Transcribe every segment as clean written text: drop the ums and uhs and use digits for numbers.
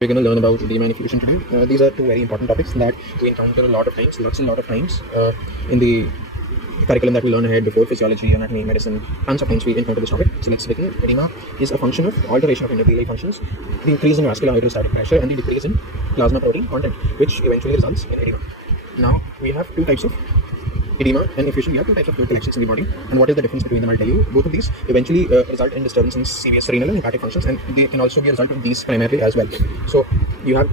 We're going to learn about edema and effusion today. These are two very important topics that we encounter a lot of times, lots and lot of times in the curriculum that we learn ahead before physiology, anatomy, medicine. Tons of times we encounter this topic. So let's begin. Edema is a function of alteration of endothelial functions, the increase in vascular hydrostatic pressure, and the decrease in plasma protein content, which eventually results in edema. Now we have two types of edema and effusion. We have two types of fluid collections in the body, and what is the difference between them? I'll tell you. Both of these eventually result in disturbance in serious renal and hepatic functions, and they can also be a result of these primarily as well. So you have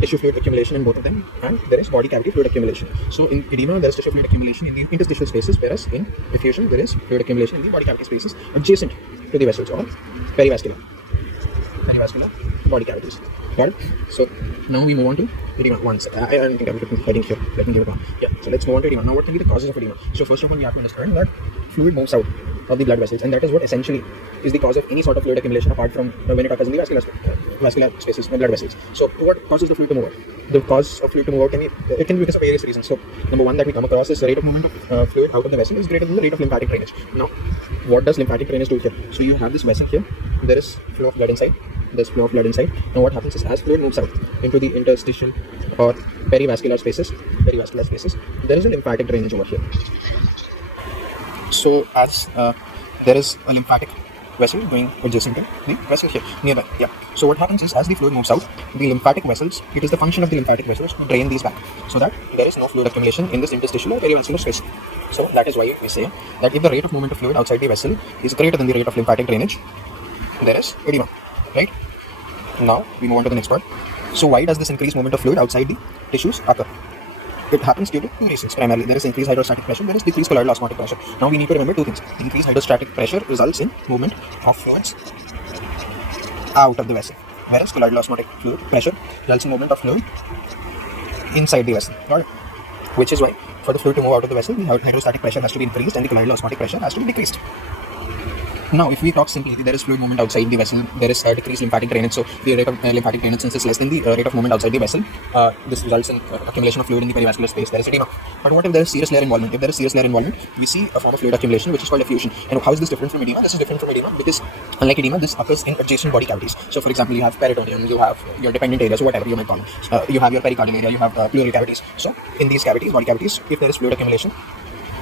tissue fluid accumulation in both of them, and there is body cavity fluid accumulation. So in edema, there is tissue fluid accumulation in the interstitial spaces, whereas in effusion, there is fluid accumulation in the body cavity spaces adjacent to the vessels or perivascular body cavities. Got it? So now we move on to edema. Once I don't think I'm heading here. Let me give it one. Yeah. So let's move on to edema. Now, what can be the causes of edema? So first of all, we have to understand that fluid moves out of the blood vessels, and that is what essentially is the cause of any sort of fluid accumulation apart from when it occurs in the vascular spaces, the blood vessels. So what causes the fluid to move out? The cause of fluid to move out can be because of various reasons. So number one that we come across is the rate of movement of fluid out of the vessel is greater than the rate of lymphatic drainage. Now, what does lymphatic drainage do here? So you have this vessel here. There is flow of blood inside. There's flow of blood inside. Now what happens is as fluid moves out into the interstitial or perivascular spaces, there is a lymphatic drainage over here. So as there is a lymphatic vessel going adjacent to the vessel here, nearby. Yeah. So what happens is as the fluid moves out, the lymphatic vessels, it is the function of the lymphatic vessels to drain these back so that there is no fluid accumulation in this interstitial or perivascular space. So that is why we say that if the rate of movement of fluid outside the vessel is greater than the rate of lymphatic drainage, there is edema. Right? Now we move on to the next part. So why does this increased movement of fluid outside the tissues occur? It happens due to two reasons primarily. There is increased hydrostatic pressure, there is decreased colloidal osmotic pressure. Now we need to remember two things. The increased hydrostatic pressure results in movement of fluids out of the vessel, whereas colloidal osmotic fluid pressure results in movement of fluid inside the vessel. Got it? Which is why for the fluid to move out of the vessel, the hydrostatic pressure has to be increased and the colloidal osmotic pressure has to be decreased. Now, if we talk simply, there is fluid movement outside the vessel, there is decreased lymphatic drainage. So, the rate of lymphatic drainage, since it's less than the rate of movement outside the vessel, this results in accumulation of fluid in the perivascular space. There is edema. But what if there is serous layer involvement? If there is serous layer involvement, we see a form of fluid accumulation which is called effusion. And how is this different from edema? This is different from edema because, unlike edema, this occurs in adjacent body cavities. So, for example, you have peritoneum, you have your dependent areas, whatever you might call them. You have your pericardial area, you have pleural cavities. So, in these cavities, body cavities, if there is fluid accumulation,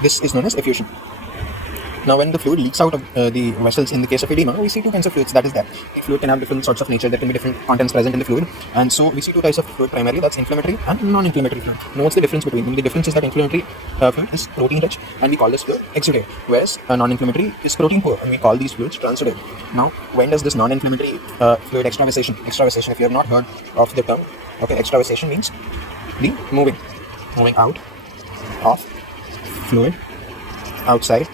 this is known as effusion. Now, when the fluid leaks out of the vessels in the case of edema, we see two kinds of fluids. That is that the fluid can have different sorts of nature. There can be different contents present in the fluid, and so we see two types of fluid primarily. That's inflammatory and non-inflammatory fluid. Now, what's the difference between them? The difference is that inflammatory fluid is protein-rich, and we call this fluid exudate, whereas non-inflammatory is protein-poor, and we call these fluids transudate. Now, when does this non-inflammatory fluid extravasation? Extravasation, if you have not heard of the term, okay, extravasation means the moving out of fluid outside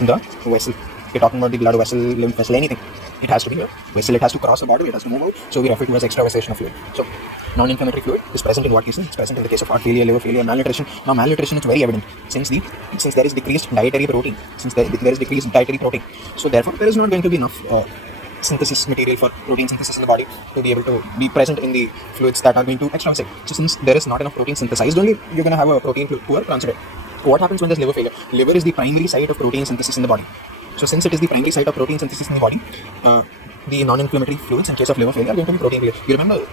the vessel. We're talking about the blood vessel, lymph vessel, anything. It has to be a vessel, it has to cross the border, it has to move out. So we refer to as extravasation of fluid. So non-inflammatory fluid is present in what cases? It's present in the case of heart failure, liver failure, malnutrition. Now malnutrition is very evident since there is decreased dietary protein. So therefore there is not going to be enough synthesis material for protein synthesis in the body to be able to be present in the fluids that are going to extravasate. So since there is not enough protein synthesized, only you're going to have a protein poor transudate. What happens when there's liver failure? Liver is the primary site of protein synthesis in the body. So since it is the primary site of protein synthesis in the body, the non-inflammatory fluids in case of liver failure are going to be protein failure. You remember,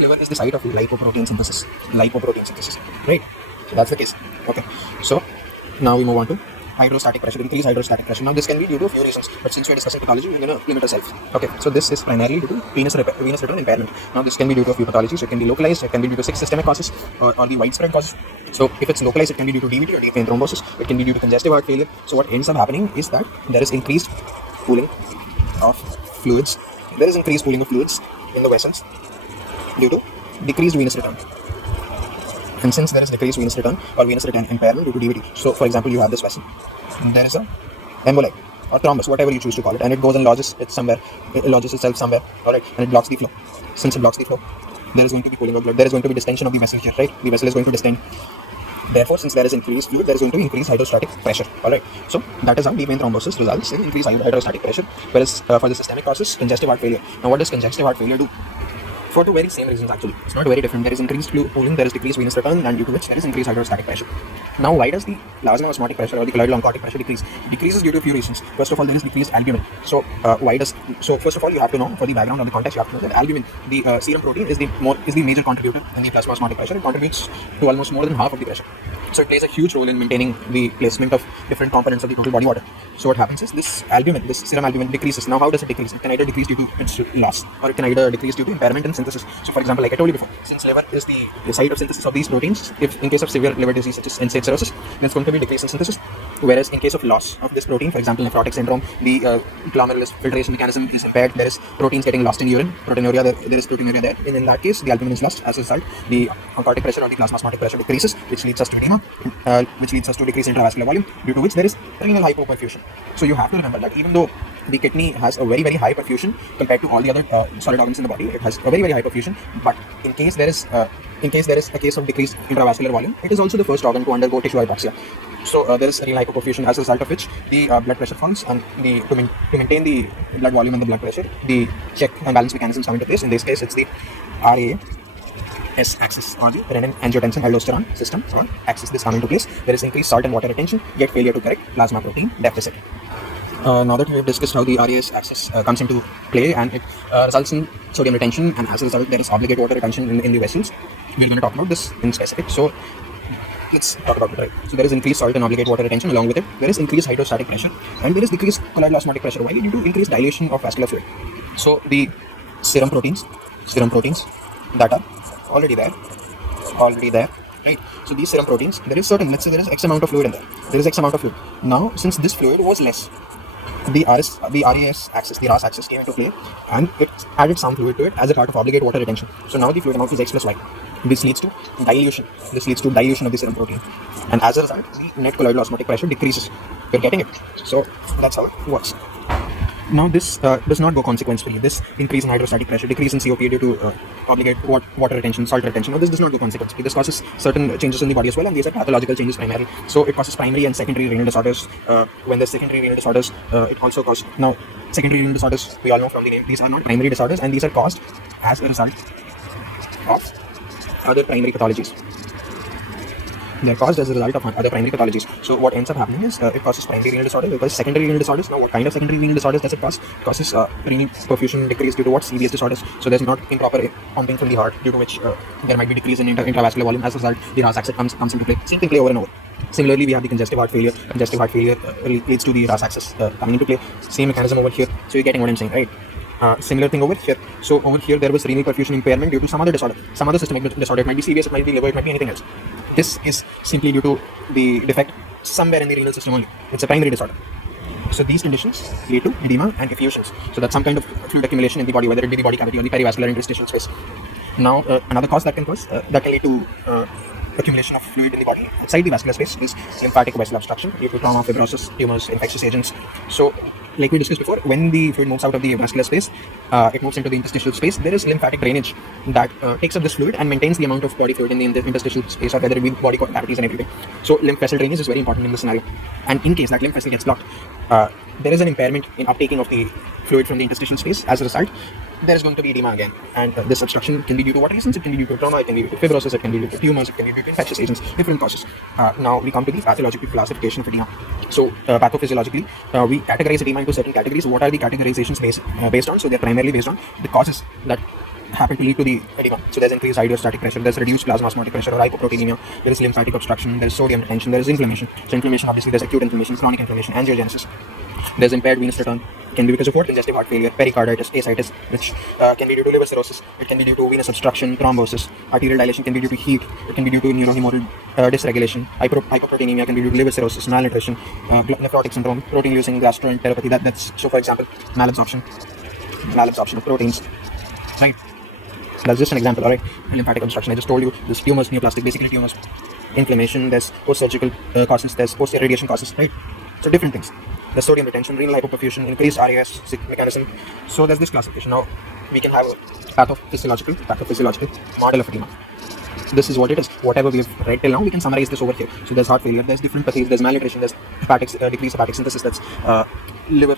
liver is the site of lipoprotein synthesis, right? So that's the case. Okay. So now we move on to hydrostatic pressure, increased hydrostatic pressure. Now this can be due to a few reasons, but since we're discussing pathology, we're going to limit ourselves. Okay, so this is primarily due to venous return impairment. Now this can be due to a few pathologies. It can be localized, it can be due to systemic causes or the widespread causes. So if it's localized, it can be due to DVT or deep vein thrombosis. It can be due to congestive heart failure. So what ends up happening is that there is increased pooling of fluids. There is increased pooling of fluids in the vessels due to decreased venous return. And since there is decreased venous return or venous return impairment due to DVT, so for example, you have this vessel, and there is a emboli or thrombus, whatever you choose to call it, and it goes and lodges itself somewhere, alright, and it blocks the flow. Since it blocks the flow, there is going to be pooling of blood, there is going to be distension of the vessel here, right? The vessel is going to distend. Therefore, since there is increased fluid, there is going to be increased hydrostatic pressure, alright? So that is how deep vein thrombosis results in increased hydrostatic pressure, whereas for the systemic causes, congestive heart failure. Now what does congestive heart failure do? for the very same reasons actually. It's not very different. There is increased fluid pooling, there is decreased venous return, and due to which there is increased hydrostatic pressure. Now, why does the plasma osmotic pressure or the colloidal oncotic pressure decrease? Decreases due to a few reasons. First of all, there is decreased albumin. So, first of all, you have to know, for the background or the context, you have to know that albumin, the serum protein, is the major contributor in the plasma osmotic pressure. It contributes to almost more than half of the pressure. So it plays a huge role in maintaining the placement of different components of the total body water. So what happens is this serum albumin decreases. Now how does it decrease? It can either decrease due to its loss, or it can either decrease due to impairment in synthesis. So for example, like I told you before, since liver is the site of synthesis of these proteins, if in case of severe liver disease such as end-stage cirrhosis, then it's going to be decrease in synthesis. Whereas in case of loss of this protein, for example, nephrotic syndrome, the glomerular filtration mechanism is impaired. There is proteins getting lost in urine, proteinuria. There is proteinuria there. And in that case, the albumin is lost. As a result, the oncotic pressure or the plasma osmotic pressure decreases, which leads us to edema, which leads us to decrease intravascular volume, due to which there is renal hypoperfusion. So you have to remember that even though the kidney has a very, very high perfusion compared to all the other solid organs in the body, it has a very, very high perfusion. But in case there is a case of decreased intravascular volume, it is also the first organ to undergo tissue hypoxia. So there is renal hypoperfusion, as a result of which the blood pressure falls, and to maintain the blood volume and the blood pressure, the check and balance mechanisms come into place. In this case, it's the RAS axis, or the renin angiotensin aldosterone system or axis. This come into place. There is increased salt and water retention, yet failure to correct plasma protein deficit. Now that we have discussed how the RAS axis comes into play, and it results in sodium retention, and as a result there is obligate water retention in the vessels, we're going to talk about this in specific. So let's talk about it, right? So there is increased salt and obligate water retention. Along with it, there is increased hydrostatic pressure, and there is decreased colloidal osmotic pressure. Why? Due to increased dilation of vascular fluid. So the serum proteins that are already there, right? So these serum proteins, there is certain, let's say there is X amount of fluid in there. There is X amount of fluid. Now, since this fluid was less, the RAS axis came into play, and it added some fluid to it as a part of obligate water retention. So now the fluid amount is X plus Y. This leads to dilution. Of the serum protein, and as a result, the net colloidal osmotic pressure decreases. You're getting it. So that's how it works. Now this does not go consequence free. This increase in hydrostatic pressure, decrease in COP due to obligate water retention, salt retention. Now this does not go consequence free. This causes certain changes in the body as well, and these are pathological changes primarily. So it causes primary and secondary renal disorders. When there's secondary renal disorders, it also causes. Now secondary renal disorders, we all know from the name, these are not primary disorders, and these are caused as a result of other primary pathologies. They are caused as a result of other primary pathologies. So what ends up happening is it causes primary renal disorders, it causes secondary renal disorders. Now what kind of secondary renal disorders does it cause? It causes renal perfusion decrease due to what? CVS disorders. So there's not improper pumping from the heart, due to which there might be decrease in intravascular volume. As a result, the RAS axis comes into play. Same thing play over and over. Similarly, we have the congestive heart failure. Congestive heart failure leads to the RAS axis coming into play. Same mechanism over here. So you're getting what I'm saying, right? Similar thing over here. So over here there was renal perfusion impairment due to some other disorder, some other systemic disorder. It might be CVS, it might be liver, it might be anything else. This is simply due to the defect somewhere in the renal system only. It's a primary disorder. So these conditions lead to edema and effusions. So that's some kind of fluid accumulation in the body, whether it be the body cavity or the perivascular interstitial space. Now another cause that can lead to accumulation of fluid in the body outside the vascular space is lymphatic vessel obstruction due to trauma, fibrosis, tumors, infectious agents. So like we discussed before, when the fluid moves out of the vascular space, it moves into the interstitial space. There is lymphatic drainage that takes up this fluid and maintains the amount of body fluid in the interstitial space, or whether it be body cavities and everything. So lymph vessel drainage is very important in this scenario. And in case that lymph vessel gets blocked, there is an impairment in uptaking of the fluid from the interstitial space. As a result, there is going to be edema again. And this obstruction can be due to what reasons? It can be due to trauma, it can be due to fibrosis, it can be due to tumors, it can be due to infectious agents, different causes. Now we come to the pathological classification of edema. So pathophysiologically, we categorize edema into certain categories. What are the categorizations based on? So they're primarily based on the causes that happen to lead to the edema. So there's increased hydrostatic pressure, there's reduced plasma osmotic pressure or hypoproteinemia, there is lymphatic obstruction, there's sodium retention, there is inflammation. So inflammation, obviously there's acute inflammation, chronic inflammation, angiogenesis. There's impaired venous return, can be because of what? Congestive heart failure, pericarditis, ascites, which can be due to liver cirrhosis, it can be due to venous obstruction, thrombosis, arterial dilation can be due to heat, it can be due to neurohumoral dysregulation, hypoproteinemia can be due to liver cirrhosis, malnutrition, nephrotic syndrome, protein-losing gastroenteropathy, that's, so for example, malabsorption of proteins, right? That's just an example, alright? Lymphatic obstruction, I just told you, there's tumors, neoplastic, basically tumors, inflammation, there's post-surgical causes, there's post-irradiation causes, right? So different things. There's sodium retention, renal hypoperfusion, increased RAS mechanism. So there's this classification. Now we can have a pathophysiological model of edema. This is what it is. Whatever we have read till now, we can summarize this over here. So there's heart failure, there's different pathogens, there's malnutrition, there's decreased hepatic synthesis, that's liver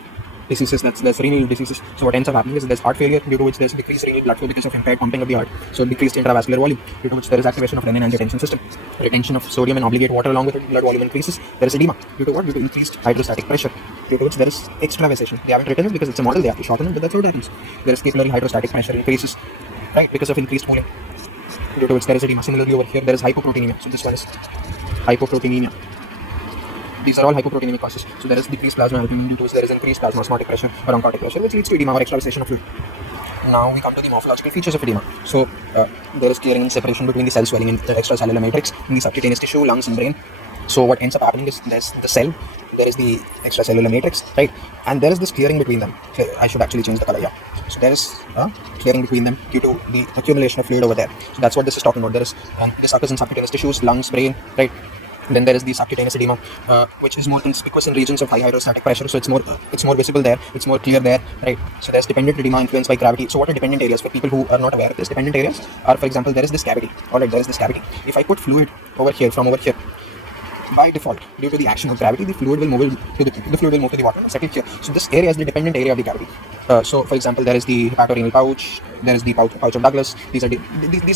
diseases, that's renal diseases. So what ends up happening is there's heart failure, due to which there's decreased renal blood flow because of impaired pumping of the heart. So decreased intravascular volume, due to which there is activation of renin angiotensin system. Retention of sodium and obligate water along with it, blood volume increases. There is edema, due to what? Due to increased hydrostatic pressure, due to which there is extravasation. They haven't written it because it's a model, they have to shorten it, but that's what happens. There is capillary hydrostatic pressure increases, right, because of increased cooling, due to which there is edema. Similarly over here there is hypoproteinemia. So this one is hypoproteinemia. These are all hypoproteinemic causes. So there is decreased plasma albumin, due to which there is increased plasma osmotic pressure or oncotic pressure, which leads to edema or extravasation of fluid. Now we come to the morphological features of edema. So there is clearing and separation between the cell swelling and the extracellular matrix in the subcutaneous tissue, lungs and brain. So what ends up happening is there's the cell, there is the extracellular matrix, right, and there is this clearing between them. I should actually change the color, yeah. So there is clearing between them due to the accumulation of fluid over there. So that's what this is talking about. There is this occurs in subcutaneous tissues, lungs, brain, right. Then there is the subcutaneous edema, which is more conspicuous in regions of high hydrostatic pressure. So it's more visible there, it's more clear there, right? So there's dependent edema influenced by gravity. So what are dependent areas? For people who are not aware of this, dependent areas are, for example, there is this cavity. All right, there is this cavity. If I put fluid over here, from over here, by default, due to the action of gravity, the fluid will move to the bottom and settle here. So this area is the dependent area of the cavity. So, for example, there is the hepatorenal pouch, there is the pouch of Douglas. These are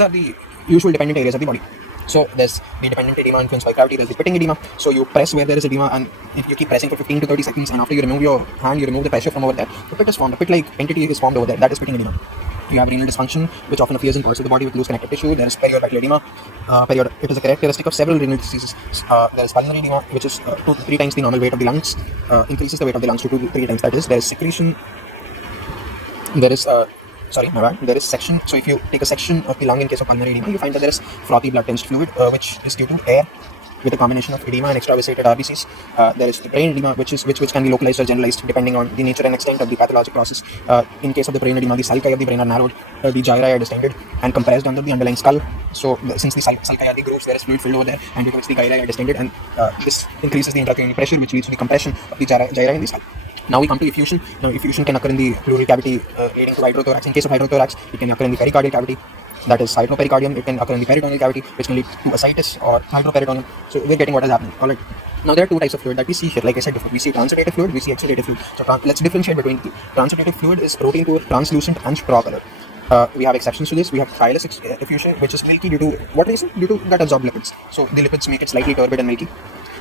the usual dependent areas of the body. So there's the dependent edema influenced by gravity, there's the pitting edema. So you press where there is edema and if you keep pressing for 15 to 30 seconds and after you remove your hand, you remove the pressure from over there, the pit is formed, a pit-like entity is formed over there, that is pitting edema. You have renal dysfunction, which often appears in parts of the body with loose connective tissue. There is periorbital edema. It is a characteristic of several renal diseases. There is pulmonary edema, which is 2 to 3 times the normal weight of the lungs, increases the weight of the lungs to 2 to 3 times. That is, there is secretion, there is there is section. So if you take a section of the lung in case of pulmonary edema, you find that there is frothy blood tinged fluid, which is due to air with a combination of edema and extravasated RBCs. There is the brain edema, which can be localized or generalized depending on the nature and extent of the pathologic process. In case of the brain edema, the sulci of the brain are narrowed, the gyri are distended and compressed under the underlying skull. So since the sulci are the grooves, there is fluid filled over there, and because the gyri are distended, and this increases the intracranial pressure, which leads to the compression of the gyri in the skull. Now we come to effusion. Now effusion can occur in the pleural cavity, leading to hydrothorax. In case of hydrothorax, it can occur in the pericardial cavity, that is hydropericardium. It can occur in the peritoneal cavity, which can lead to ascites or hydroperitoneum. So we're getting what is happening. Alright. Now there are two types of fluid that we see here. Like I said before, we see transidative fluid, we see exudative fluid. So let's differentiate between the transidative fluid is protein pure, translucent and straw color. We have exceptions to this. We have chylous effusion, which is milky due to what reason? Due to that absorbed lipids. So the lipids make it slightly turbid and milky.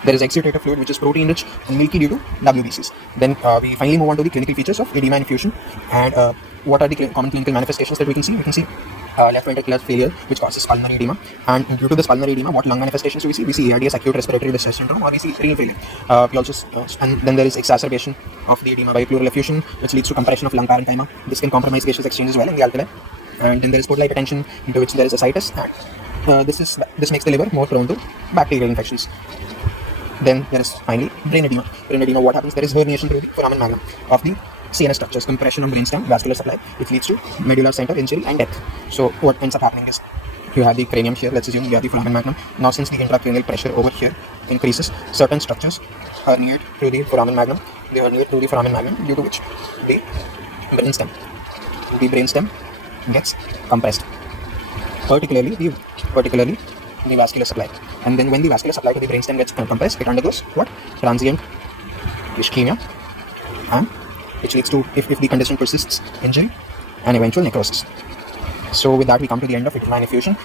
There is exudative fluid, which is protein rich and milky due to WBCs. Then we finally move on to the clinical features of edema and effusion, and what are the common clinical manifestations that we can see? We can see left ventricular failure, which causes pulmonary edema, and due to this pulmonary edema, what lung manifestations do we see? We see ARDS, acute respiratory distress syndrome, or we see renal failure. We also and then there is exacerbation of the edema by pleural effusion, which leads to compression of lung parenchyma. This can compromise gaseous exchange as well in the alveoli. And then there is portal hypertension, into which there is ascites, and this makes the liver more prone to bacterial infections. Then there is finally brain edema. Brain edema, what happens? There is herniation through the foramen magnum of the CNS structures, compression of brainstem, vascular supply, which leads to medulla center injury and death. So what ends up happening is you have the cranium here, let's assume you have the foramen magnum. Now since the intracranial pressure over here increases, certain structures herniate through the foramen magnum. They herniate through the foramen magnum, due to which the brainstem gets compressed, particularly the vascular supply. And then when the vascular supply to the brainstem gets compressed, it undergoes what? Transient ischemia, and which leads to, if the condition persists, injury and eventual necrosis. So with that we come to the end of edema and effusion.